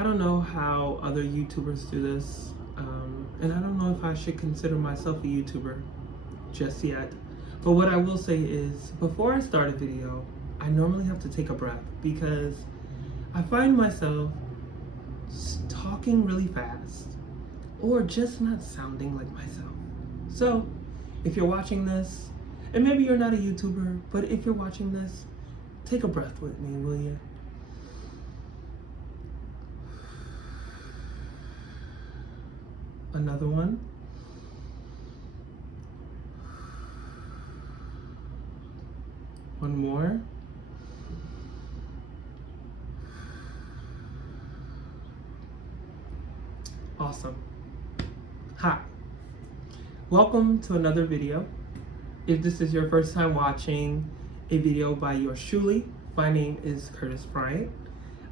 I don't know how other YouTubers do this, and I don't know if I should consider myself a YouTuber just yet. But what I will say is, before I start a video, I normally have to take a breath because I find myself talking really fast or just not sounding like myself. So if you're watching this, and maybe you're not a YouTuber, but if you're watching this, take a breath with me, will you? Another one. One more. Awesome. Hi. Welcome to another video. If this is your first time watching a video by yours truly, my name is Curtis Bryant.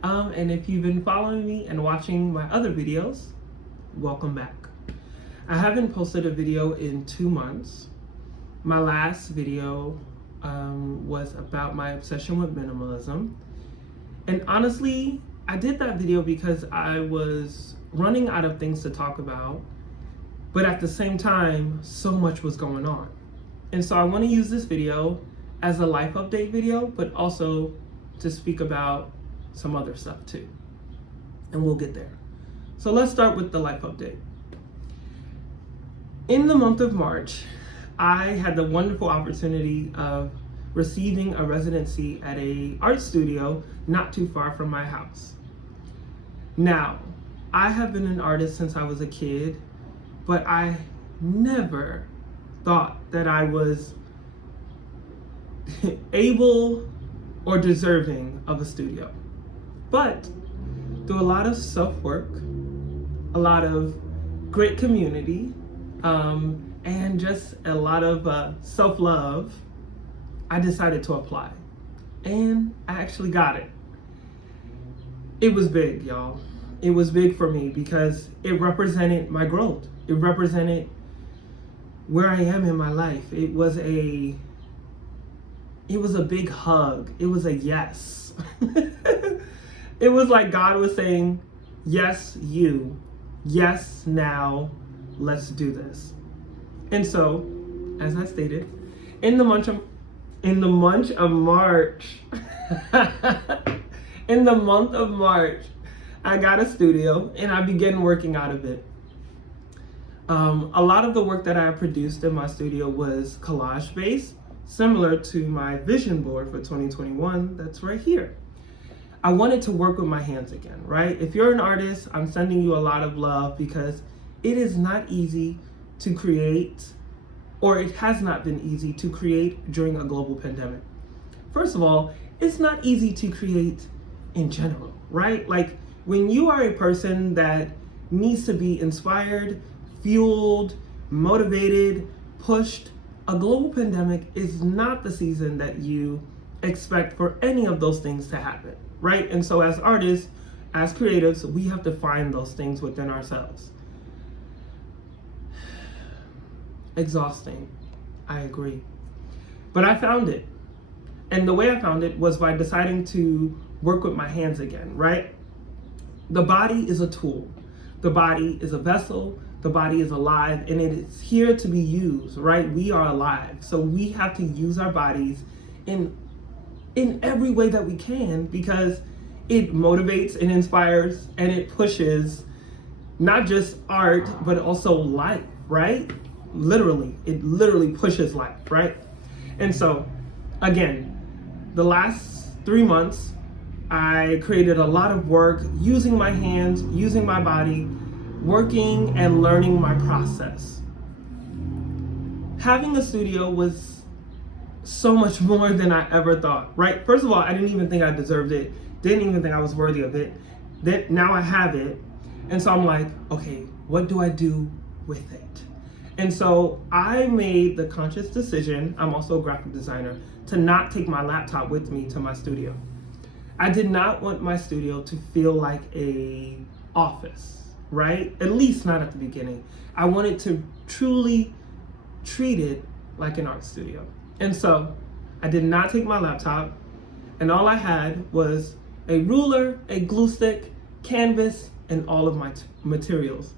And if you've been following me and watching my other videos, welcome back. I haven't posted a video in 2 months. My last video was about my obsession with minimalism. And honestly, I did that video because I was running out of things to talk about, but at the same time, so much was going on. And so I want to use this video as a life update video, but also to speak about some other stuff too. And we'll get there. So let's start with the life update. In the month of March, I had the wonderful opportunity of receiving a residency at an art studio not too far from my house. Now, I have been an artist since I was a kid, but I never thought that I was able or deserving of a studio. But through a lot of self-work, a lot of great community, and just a lot of self-love, I decided to apply. And I actually got it. It was big, y'all. It was big for me because it represented my growth. It represented where I am in my life. It was a big hug. It was a yes. It was like God was saying, yes, you. Yes, now, let's do this. And so, as I stated, in the month of March, in the month of March, I got a studio and I began working out of it. A lot of the work that I produced in my studio was collage based, similar to my vision board for 2021 that's right here. I wanted to work with my hands again, right? If you're an artist, I'm sending you a lot of love because it is not easy to create, or it has not been easy to create during a global pandemic. First of all, it's not easy to create in general, right? Like when you are a person that needs to be inspired, fueled, motivated, pushed, a global pandemic is not the season that you expect for any of those things to happen, right? And so as artists, as creatives, we have to find those things within ourselves. Exhausting, I agree. But I found it. And the way I found it was by deciding to work with my hands again, right? The body is a tool. The body is a vessel. The body is alive and it is here to be used, right? We are alive. So we have to use our bodies in every way that we can because it motivates and inspires and it pushes not just art, but also life, right? Literally, it literally pushes life, right? And so, again, the last 3 months, I created a lot of work using my hands, using my body, working and learning my process. Having a studio was so much more than I ever thought, right? First of all, I didn't even think I deserved it. Didn't even think I was worthy of it. Then now I have it. And so I'm like, okay, what do I do with it? And so I made the conscious decision, I'm also a graphic designer, to not take my laptop with me to my studio. I did not want my studio to feel like a office, right? At least not at the beginning. I wanted to truly treat it like an art studio. And so I did not take my laptop, and all I had was a ruler, a glue stick, canvas and all of my materials.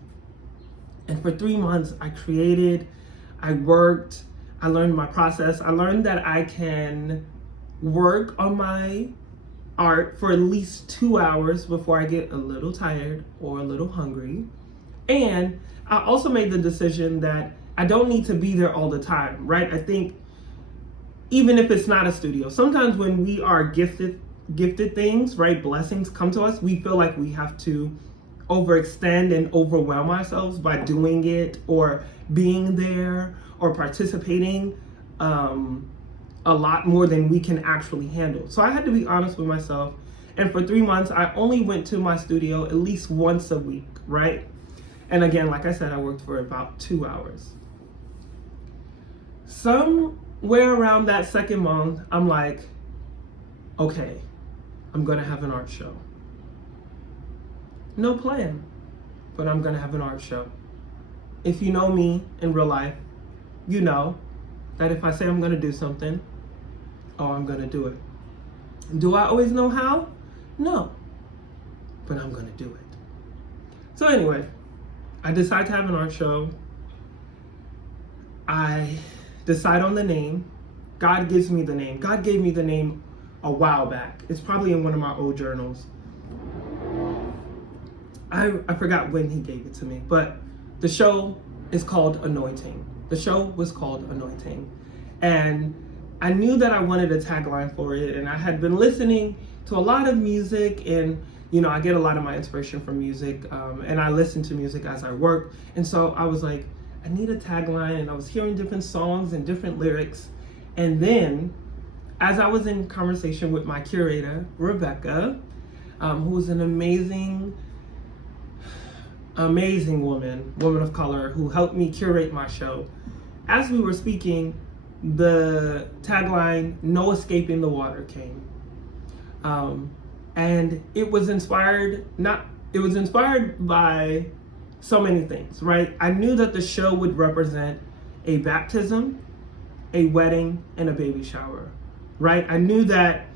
And for 3 months, I created, I worked, I learned my process. I learned that I can work on my art for at least 2 hours before I get a little tired or a little hungry. And I also made the decision that I don't need to be there all the time, right? I think even if it's not a studio, sometimes when we are gifted things, right, blessings come to us, we feel like we have to overextend and overwhelm ourselves by doing it or being there or participating a lot more than we can actually handle. So I had to be honest with myself. And for 3 months, I only went to my studio at least once a week, right? And again, like I said, I worked for about 2 hours. Somewhere around that second month, I'm like, okay, I'm gonna have an art show. No plan, but I'm gonna have an art show. If you know me in real life, you know that if I say I'm gonna do something, I'm gonna do it. Do I always know how? No, but I'm gonna do it. So anyway, I decide to have an art show. I decide on the name. God gives me the name. God gave me the name a while back. It's probably in one of my old journals. I forgot when he gave it to me, but the show is called Anointing. The show was called Anointing. And I knew that I wanted a tagline for it, and I had been listening to a lot of music, and I get a lot of my inspiration from music, and I listen to music as I work. And so I was like, I need a tagline, and I was hearing different songs and different lyrics. And then, as I was in conversation with my curator, Rebecca, who is an amazing woman of color who helped me curate my show. As we were speaking, the tagline, "No Escaping the Water," came. And it was inspired by so many things, right? I knew that the show would represent a baptism, a wedding, and a baby shower, right? I knew that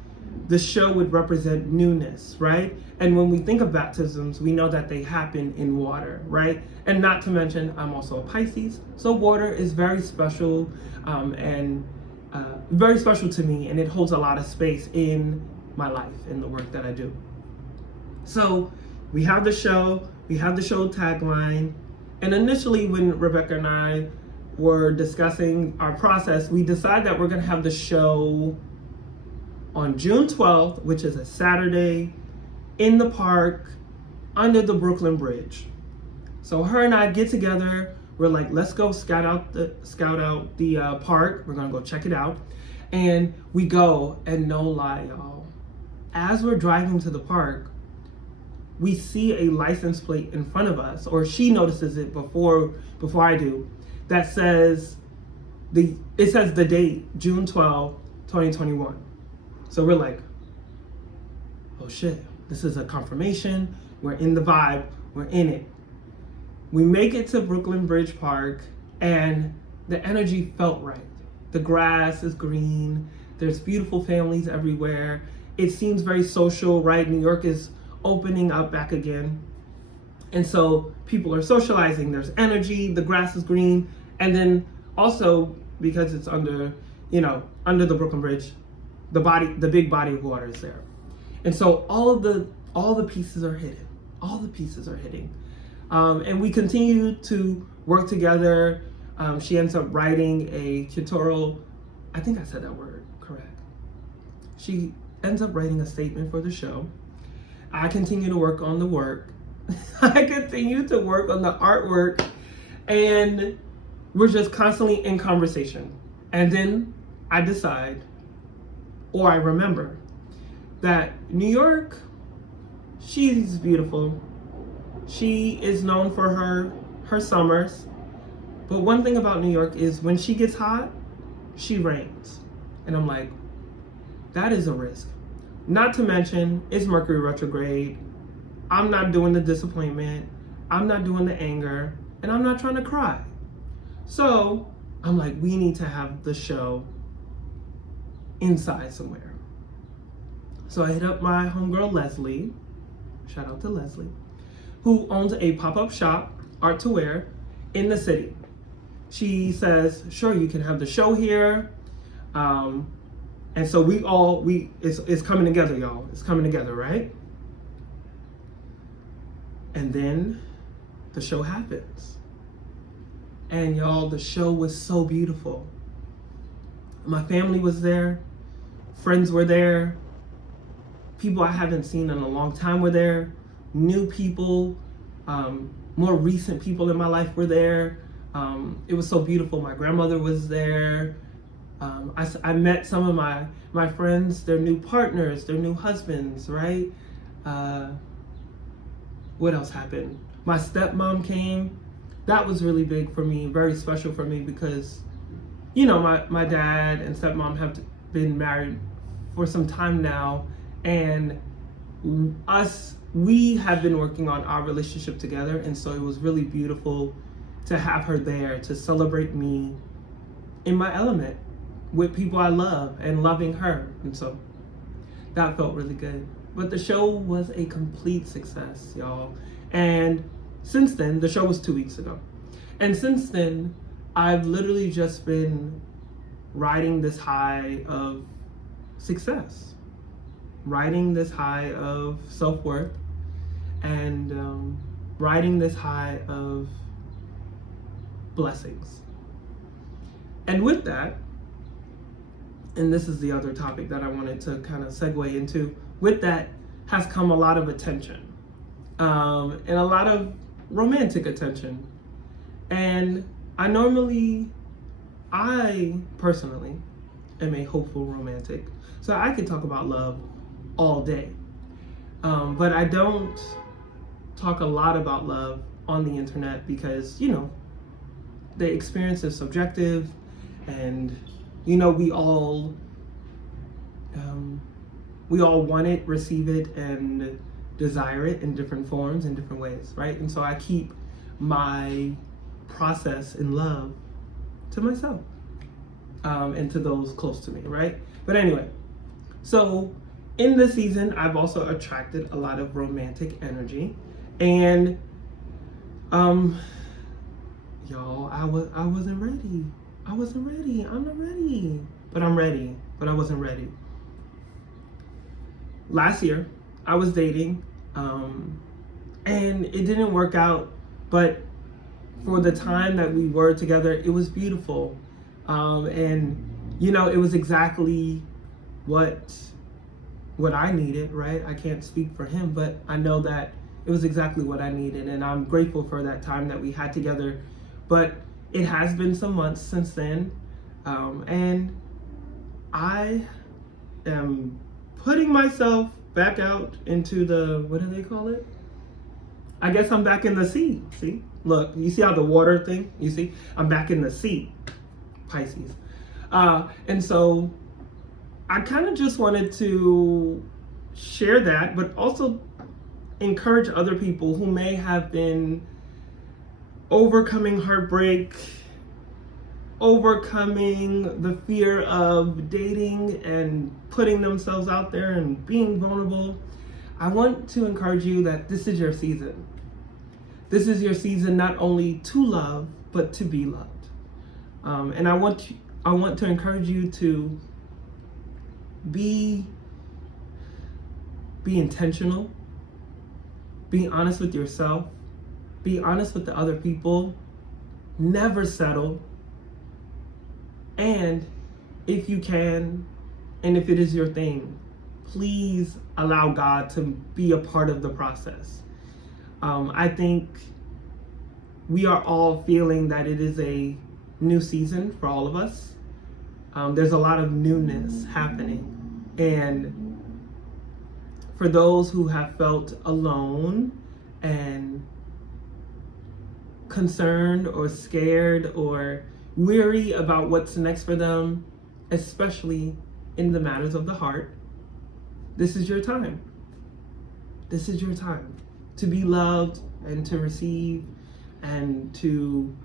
the show would represent newness, right? And when we think of baptisms, we know that they happen in water, right? And not to mention, I'm also a Pisces, so water is very special and very special to me, and it holds a lot of space in my life, in the work that I do. So we have the show tagline, and initially when Rebecca and I were discussing our process, we decided that we're gonna have the show on June 12th, which is a Saturday, in the park under the Brooklyn Bridge. So her and I get together. We're like, let's go scout out the park. We're gonna go check it out. And we go, and no lie, y'all, as we're driving to the park, we see a license plate in front of us, or she notices it before I do, that says the date, June 12, 2021. So we're like, oh shit, this is a confirmation. We're in the vibe, we're in it. We make it to Brooklyn Bridge Park, and the energy felt right. The grass is green, there's beautiful families everywhere. It seems very social, right? New York is opening up back again. And so people are socializing, there's energy, the grass is green. And then also, because it's under the Brooklyn Bridge, the big body of water is there. And so all the pieces are hidden. All the pieces are hitting. And we continue to work together. She ends up writing a tutorial. I think I said that word correct. She ends up writing a statement for the show. I continue to work on the work. I continue to work on the artwork, and we're just constantly in conversation. And then I decide, or I remember, that New York, she's beautiful. She is known for her summers. But one thing about New York is when she gets hot, she rains. And I'm like, that is a risk. Not to mention, it's Mercury retrograde. I'm not doing the disappointment. I'm not doing the anger. And I'm not trying to cry. So I'm like, we need to have the show inside somewhere. So I hit up my homegirl, Leslie. shout out to Leslie, who owns a pop-up shop, art to wear, in the city. She says, sure, you can have the show here. And so it's coming together, y'all. It's coming together, right? And then the show happens. And y'all, the show was so beautiful. My family was there. Friends were there. People I haven't seen in a long time were there. New people, more recent people in my life were there. It was so beautiful. My grandmother was there. I met some of my friends, their new partners, their new husbands, right? What else happened? My stepmom came. That was really big for me, very special for me because, you know, my dad and stepmom have been married for some time now, and we have been working on our relationship together, and so it was really beautiful to have her there to celebrate me in my element with people I love and loving her, and so that felt really good. But the show was a complete success, y'all. And since then, the show was 2 weeks ago. And since then, I've literally just been riding this high of success, riding this high of self-worth, and riding this high of blessings. And with that, and this is the other topic that I wanted to kind of segue into, with that has come a lot of attention, and a lot of romantic attention. And I personally am a hopeful romantic, so I could talk about love all day, but I don't talk a lot about love on the internet because, you know, the experience is subjective, and, you know, we all want it, receive it, and desire it in different forms, in different ways, right? And so I keep my process in love to myself, and to those close to me, right? But anyway, so in this season, I've also attracted a lot of romantic energy, and y'all, I wasn't ready. I'm not ready, but I'm ready, but I wasn't ready. Last year, I was dating, and it didn't work out, but for the time that we were together, it was beautiful. And, you know, it was exactly what I needed, right? I can't speak for him, but I know that it was exactly what I needed, and I'm grateful for that time that we had together. But it has been some months since then, and I am putting myself back out into the, what do they call it? I guess I'm back in the sea. See, look, you see how the water thing, you see, I'm back in the sea, Pisces. And so I kind of just wanted to share that, but also encourage other people who may have been overcoming heartbreak, overcoming the fear of dating and putting themselves out there and being vulnerable. I want to encourage you that this is your season. This is your season not only to love, but to be loved. And I want to encourage you to be intentional, be honest with yourself, be honest with the other people, never settle. And if you can, and if it is your thing, please allow God to be a part of the process. I think we are all feeling that it is a new season for all of us. There's a lot of newness happening. And for those who have felt alone and concerned or scared or weary about what's next for them, especially in the matters of the heart, this is your time. This is your time to be loved and to receive and to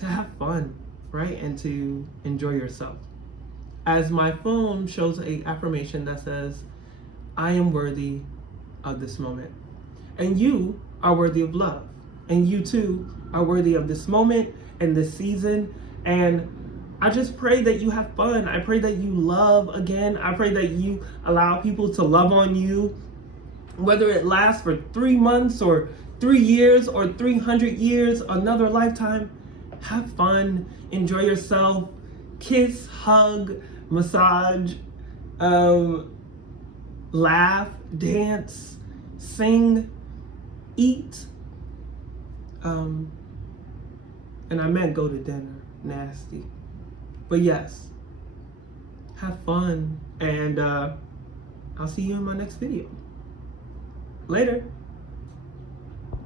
have fun, right? And to enjoy yourself. As my phone shows an affirmation that says, I am worthy of this moment. And you are worthy of love. And you too are worthy of this moment and this season. And I just pray that you have fun. I pray that you love again. I pray that you allow people to love on you, whether it lasts for 3 months or 3 years or 300 years, another lifetime. Have fun, enjoy yourself, kiss, hug, massage, laugh, dance, sing, eat. And I meant go to dinner, nasty. But yes, have fun, and I'll see you in my next video. Later.